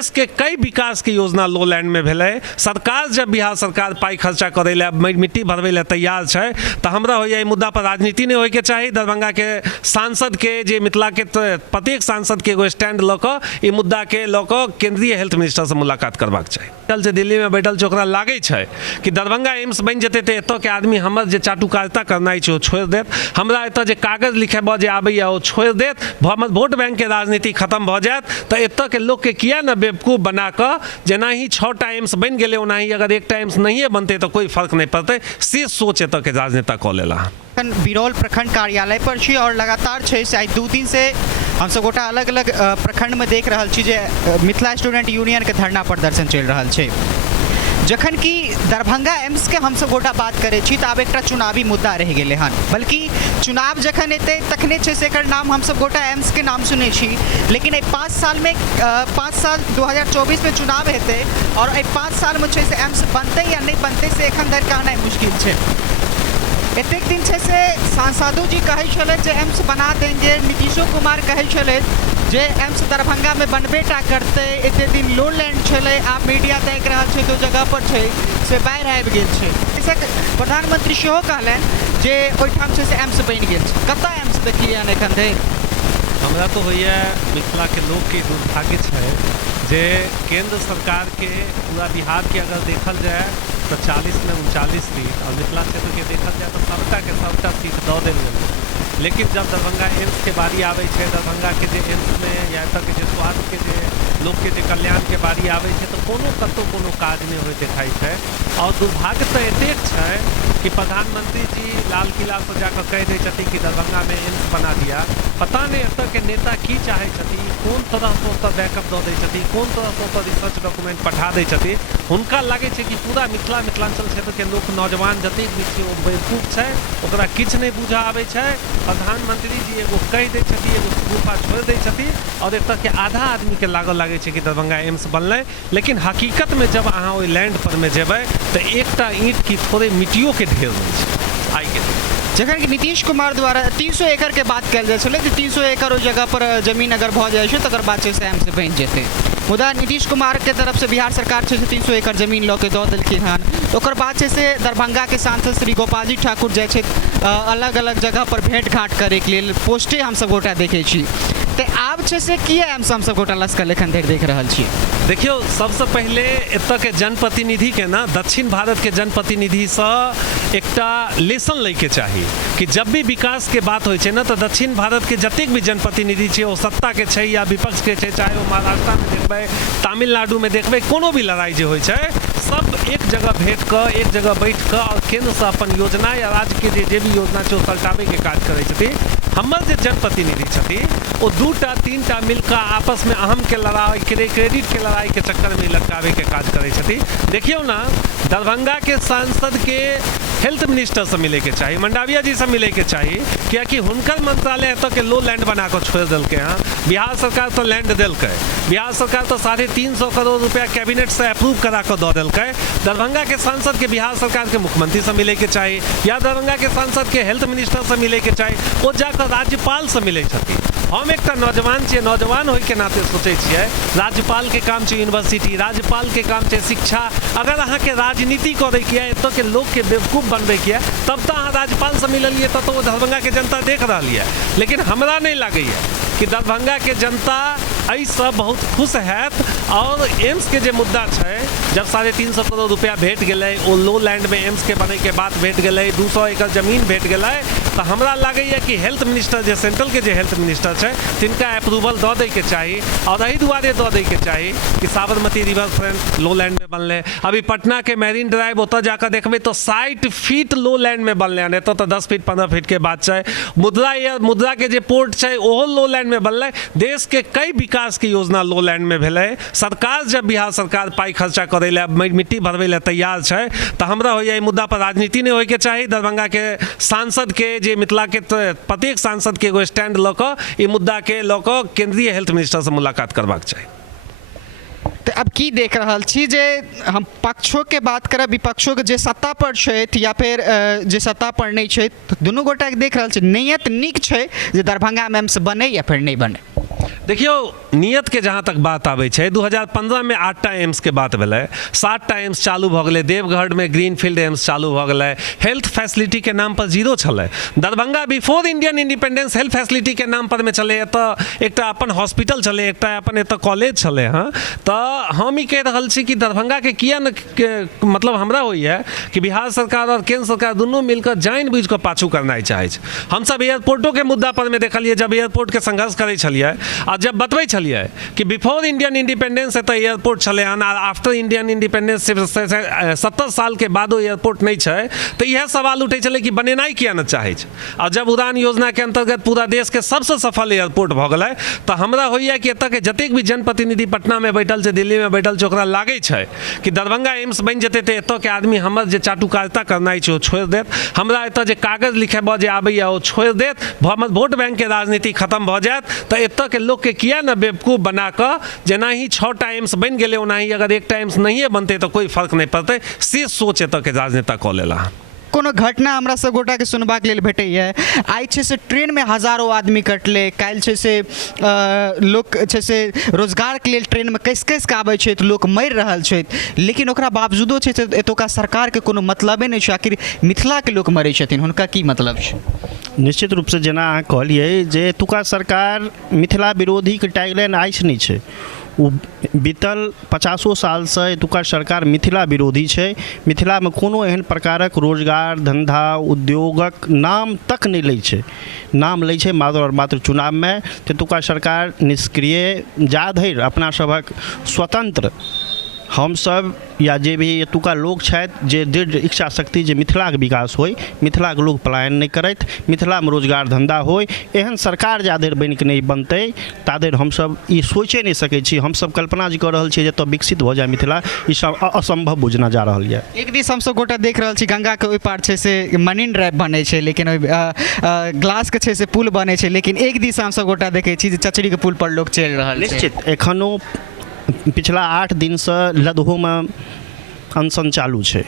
देश के कई विकास के योजना लोलैंड में भेलै। सरकार जब बिहार सरकार पाई खर्चा करे ला मिट्टी भरवे ला तैयार है तो हमरा हो जाए मुद्दा पर राजनीति नहीं होके चाहिए। दरभंगा के सांसद के जे मिथिला के प्रत्येक सांसद के एगो स्टैंड लऽ कऽ ई मुद्दा के लऽ कऽ केंद्रीय हेल्थ मिनिस्टर से मुलाकात करबाक चाहिए। कल से दिल्ली में बैठल छै ओकरा लागै छै कि दरभंगा एम्स बन जेतै तऽ एतऽ के आदमी हमर जे चाटुकारिता करनाइ छै ओ छोड़ि देत, हमरा एतऽ जे कागज लिखेबऽ जे आबैया ओ छोड़ि देत, वोट बैंक के राजनीति खत्म भऽ जायत तऽ एतऽ के लोग के किया न बेवकूफ बना कऽ जेनाही 6टा एम्स बनि गेलै ओनाही अगर 1टा एम्स नहिए बनतै तऽ कोई फर्क नहीं पड़तै, से सोच एतऽ के राजनेता कऽ लेला। बिरौल प्रखंड कार्यालय पर छी और लगातार छै से 2 दिन से हम सब गोटा अलग अलग प्रखंड में देख रहल छी जे मिथिला स्टूडेंट यूनियन के धरना प्रदर्शन चल रहल छै। जखन कि दरभंगा एम्स के हम सब गोटा बात करे छी तऽ आब एकटा चुनावी मुद्दा रह गेलै हन, बल्कि चुनाव जखन एतै तखने छै से एकर नाम हम सब गोटा एम्स के नाम सुनै छी, लेकिन 5 साल में 5 साल 2024 में चुनाव हेतै और 5 साल में छै से एम्स बनतै या नहीं बनतै से एखन धरि कहनाइ मुश्किल छै। एतेक दिन छै से सांसदो जी कहै छलथि जे एम्स बना देंगे, नीतीशो कुमार कहै छलथि जे एम्स दरभंगा में बनबेटा करतै, एते दिन लोलैंड छलै, आब मीडिया देख रहल छै 2 जगह पर छै से बाढ़ि आबि गेल छै। प्रधानमंत्री सेहो कहलनि जे ओहिठाम छै से एम्स बनि गेल छै, कतऽ एम्स देखलियै हन एखन धरि? हमरा तो होइए मिथिला के लोग के दुर्भाग्य है जे केंद्र सरकार के पूरा बिहार के अगर देखल जाए तो 40 में 39 सीट और मिथिला क्षेत्र के देखल जाए तो सबटा सीट दऽ देल गेल, लेकिन जब दरभंगा एम्स के बारी आबै छै, दरभंगा के जे एम्स में या एतऽ के जे स्वास्थ्य के जे लोग के जे कल्याण के बारी आबै छै तो कतौ कोनो काज नहीं होय देखाई छै। और दुर्भाग्य तो एतेक छै कि प्रधानमंत्री जी लाल किला पर जाकर कह दै छथिन कि दरभंगा में एम्स बना दिया, पता नहीं एतऽ के नेता की चाहे छथिन, कोन तरह से ओतऽ बैकअप दऽ दै छथिन, कोन तरह से ओतऽ रिसर्च डॉक्यूमेंट पठा दै छथिन। हुनका लागै छै कि पूरा मिथिलांचल क्षेत्र के लोग नौजवान जतेक भी छै ओ बेवकूफ छै, ओकरा किछु नहीं बुझऽ आबै छै। प्रधानमंत्री जी एगो कह दै छथिन, एगो गुफा छोड़ि दै छथिन और एतऽ के आधा आदमी के लागै छै कि दरभंगा एम्स बनलै, लेकिन हकीकत में जब अहाँ ओहि लैंड पर में जेबै तऽ एकटा ईंट की थोड़े मिट्टियों के ढेर नहि छै आइ के। जखन कि नीतीश कुमार द्वारा 300 एकड़ के बात कल जाए छलै कि 300 एकड़ ओहि जगह पर जमीन अगर भऽ जाइ छै तकर बाद छै से एम्स बनि जेतै, मुदा नीतीश कुमार के तरफ से बिहार सरकार छै से 300 एकड़ जमीन लऽ के दऽ देलखिन हन। ओकर बाद छै से दरभंगा के सांसद श्री गोपाल जी ठाकुर जाइ छै अलग अलग जगह पर भेंट घाट करे के लेल, पोस्टे हम सब गोटा देखे छी, तो आब छै से किया एम्स हम सब गोटा लस्कर एखन धरि देख रहल छी? देखियो सबसे पहले एतऽ के जनप्रतिनिधि के ना दक्षिण भारत के जनप्रतिनिधि से एकटा लेसन लैके चाही कि जब भी विकास के बात होइ छै ना तो दक्षिण भारत के जतेक भी जनप्रतिनिधि छै ओ सत्ता के छै या विपक्ष के छै, चाहे वो महाराष्ट्र में देखबै, तमिलनाडु में देखबै, कोनो भी लड़ाई जे होइ छै सब एक जगह भेंट कर एक जगह बैठ कर और केंद्र से अपन योजना या राज्य के जे भी योजना छै ओ सल्टाबे के काज करै छथिन। हमर जे जनप्रतिनिधि छथिन वो 2टा 3टा मिलकर आपस में अहम के लड़ाई क्रेडिट के लड़ाई के चक्कर में लटकावे के काज करे छथिन। देखियो ना दरभंगा के सांसद के हेल्थ मिनिस्टर से मिले के चाहिए, मंडाविया जी से मिले के चाहिए, कियाकि हुनकर मंत्रालय एतऽ के लो लैंड बना कर छोड़ दिल्क हाँ। बिहार सरकार तो लैंड दिल्क, बिहार सरकार तो 350 करोड़ रुपया कैबिनेट से अप्रूव करा कर दऽ दिल्क। दरभंगा के सांसद के बिहार सरकार के मुख्यमंत्री से मिले के चाहिए या दरभंगा के सांसद के हेल्थ मिनिस्टर से मिले के चाहिए, वो जाकर राज्यपाल से मिले छथिन। हम एक नौजवान छियै, नौजवान होय के नाते सोचे छियै राज्यपाल के काम छै यूनिवर्सिटी, राज्यपाल के काम छै शिक्षा। अगर अहाँ के राजनीति करे के एतऽ के लोग के बेवकूफ बनबे के तब तो अहाँ राज्यपाल से मिललिए, तब तो दरभंगा के जनता देख रही है। लेकिन हमरा नहीं लगे कि दरभंगा के जनता एहिसँ बहुत खुश हैत। और एम्स के जे मुद्दा छै जब 350 करोड़ रुपया भेट गेलै, ओ लो लैंड में एम्स के बने के बाद भेट गेलै, 200 एकड़ जमीन भेट गेलै, तो हमरा लागैए कि हेल्थ मिनिस्टर जे सेंट्रल के जे हेल्थ मिनिस्टर छै तिनका अप्रूवल दऽ दै के चाही और एहि दुआरे दऽ दै के चाही कि साबरमती रिवर फ्रंट लो लैंड में बनलै। अभी पटना के मैरीन ड्राइव ओतऽ जाकर देखबै तो 60 फीट लो लैंड में बनलै, एतऽ तो 10 फीट 15 फीट के बात छै। मुद्रा के जे पोर्ट छै ओहो लो लैंड में बनलै। देश के कई विकास के योजना लो लैंड में भेलै। सरकार जब बिहार सरकार पाई खर्चा करे ला मिट्टी भरवे ला तैयार छै तो हमरा हो जाए मुद्दा पर राजनीति नहीं होय के चाहिए। दरभंगा के सांसद के जे मिथिला के प्रत्येक सांसद के एगो स्टैंड लऽ कऽ ई मुद्दा के लऽ कऽ केंद्रीय हेल्थ मिनिस्टर से मुलाकात करबाक चाही। तो अब की देख रहल छी जे हम पक्षों के बात करब, विपक्षों के जे सत्ता पर छथि या फिर जे सत्ता पर नहीं छथि, दुनू गोटा के देख रहल छी नीयत नीक छै जे दरभंगा में एम्स बने या फिर नहीं बने। देखियो नियत के जहाँ तक बात आबै छै 2015 में 8टा एम्स के बात भेलै, 7टा एम्स चालू भऽ गेलै, देवघर में ग्रीनफील्ड एम्स चालू भऽ गेलै, हेल्थ फैसिलिटी के नाम पर जीरो छलै। Darbhanga before Indian independence health facility के नाम पर में चलै, एतऽ एकटा अपन हॉस्पिटल छलै, एकटा अपन एतऽ कॉलेज छलै। हाँ तऽ हम ई कहि रहल छी कि दरभंगा के किया न मतलब हमरा होइए कि बिहार सरकार और केंद्र सरकार दुनू मिलकर जानि बुझि कऽ पाछू करनाइ चाहै छै। हमसब एयरपोर्टो के मुद्दा पर में देखलिए, जब एयरपोर्ट के संघर्ष करै छलिए आ जब बतबै छलिए कि बिफोर इंडियन इंडिपेंडेंस एतऽ एयरपोर्ट छलै हन, आफ्टर इंडियन इंडिपेंडेंस 70 साल के बादो एयरपोर्ट नहीं छै, तो यह सवाल उठै छलै कि बनेनाइ किया न चाहै छै। और जब उड़ान योजना के अंतर्गत पूरा देश के सबसे सफल एयरपोर्ट भऽ गेलै, तऽ हमरा होइए कि एतऽ के जतेक भी जनप्रतिनिधि पटना में बैठल छै, दिल्ली में बैठल छै, ओकरा लागै छै कि दरभंगा एम्स बनि जेतै तऽ एतऽ के आदमी हमर जे चाटुकारिता करनाइ छै ओ छोड़ि देत, हमरा एतऽ जे कागज लिखेबऽ जे आबैए ओ छोड़ि देत, वोट बैंक के राजनीति खत्म भऽ जायत। तऽ एतऽ के लोग के किया न बेवकूफ बना कऽ जेनाहि 6टा एम्स बनि गेलै ओनाहि अगर एकटा एम्स नहिए बनतै तऽ कोई फर्क नहीं पड़तै, से सोच एतऽ के राजनेता कऽ लेला। कोनो घटना हमरा सब गोटा के सुनबाक लेल भेटैए, आइ छै से ट्रेन में हजारों आदमी कटले, काल्हि छै से लोक छै से रोजगार के लेल ट्रेन में कस कस के आबै छै तऽ लोक मरि रहल छै, लेकिन ओकरा बावजूदो छै से एतुका सरकार के कोनो मतलबे नहि छै। आखिर मिथिला के लोक मरै छथिन, हुनका की मतलब छै? निश्चित रूप से जेना अहाँ कहलिए जे एतुका सरकार मिथिला विरोधी के टैगलाइन आइस नहीं छै, ओ बीतल 50 साल से एतुका सरकार मिथिला विरोधी छै। मिथिला में कोनो एहन प्रकारक रोजगार धंधा उद्योगक नाम तक नहीं लै छै, नाम लै छै मात्र और मात्र चुनाव में। एतुका सरकार निष्क्रिय जा धरि अपना सभक स्वतंत्र हम सब या जे भी एतुका लोग छथि जे दृढ़ इच्छा शक्ति जे मिथिला के विकास होय, मिथिला के लोग पलायन नहीं करथि, मिथिला में रोजगार धंधा होय, एहन सरकार जा धरि बनि के नहीं बनतै ता धरि हम सब ई सोचे नहीं सकै छी। हम सब कल्पना जे कऽ रहल छियै जे एतऽ विकसित भऽ जाय मिथिला, ई सब असंभव बुझना जा रहल यऽ। एक दिस हम सब गोटा देख रहल छी गंगा के ओहि पार छै से मरीन ड्राइव बनै छै, लेकिन ओहि ग्लास के छै से पुल बनै छै, लेकिन एक दिस हम सब गोटा देखै छी जे चचरी के पुल पर लोग चलि रहल छै। निश्चित एखनो पिछला 8 दिन से लदहो में अनशन चालू छै,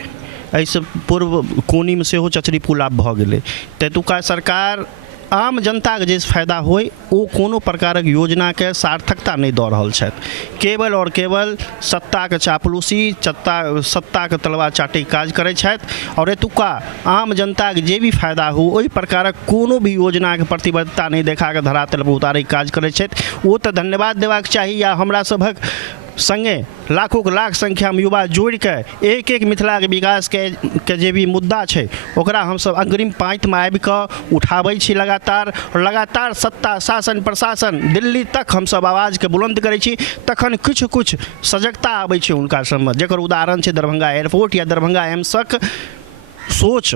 एहिसँ पूर्व कोनी में सेहो चचरी पुल आब भऽ गेलै। तऽ एतुका सरकार आम जनता के जे फायदा होय ओ कोनो प्रकारक योजना के सार्थकता नहीं दऽ रहल छथि, केवल और केवल सत्ता के चापलूसी सत्ता के तलवार चाटे काज करै छथि। और एतुका आम जनता के जे भी फायदा हो ओहि प्रकारक कोनो भी योजना के प्रतिबद्धता नहीं देखा के धरातल पर उतारै काज करै छथि। ओ तऽ धन्यवाद देबाक चाही, या हमरा सभक संगे लाखों के लाख संख्या में युवा जोड़ के एक एक मिथिला के विकास के जे भी मुद्दा छै ओकरा हम सब अग्रिम पंक्ति में आबि कऽ उठाबै छी लगातार सत्ता शासन प्रशासन दिल्ली तक हम सब आवाज के बुलंद करै छी, तखन कुछ सजगता आबै छै हुनका सबमे, जेकर उदाहरण छै दरभंगा एयरपोर्ट या दरभंगा एम्सक सोच,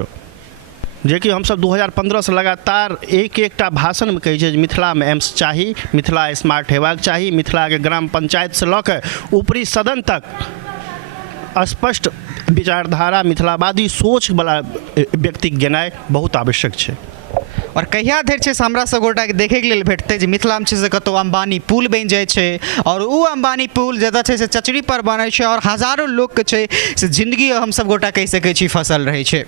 जे कि हम सब 2015 से लगातार एकटा भाषण में कहै छै जे मिथिला में एम्स चाही, मिथिला स्मार्ट हेबाक चाही, मिथिला के ग्राम पंचायत से लऽ के ऊपरी सदन तक स्पष्ट विचारधारा मिथिलावादी सोच वाला व्यक्ति गेनाइ बहुत आवश्यक छै। और कहिया धरि छै से हमरा सब गोटा के देखे के लेल भेटतै जे मिथिला में छै से कतौ अंबानी पुल बनि जाइ छै, और ओ अंबानी पुल जतऽ छै से चचरी पर बनै छै और हजारों लोग के छै से जिंदगी हम सब गोटा कहि सकै छी फसल रहै छै।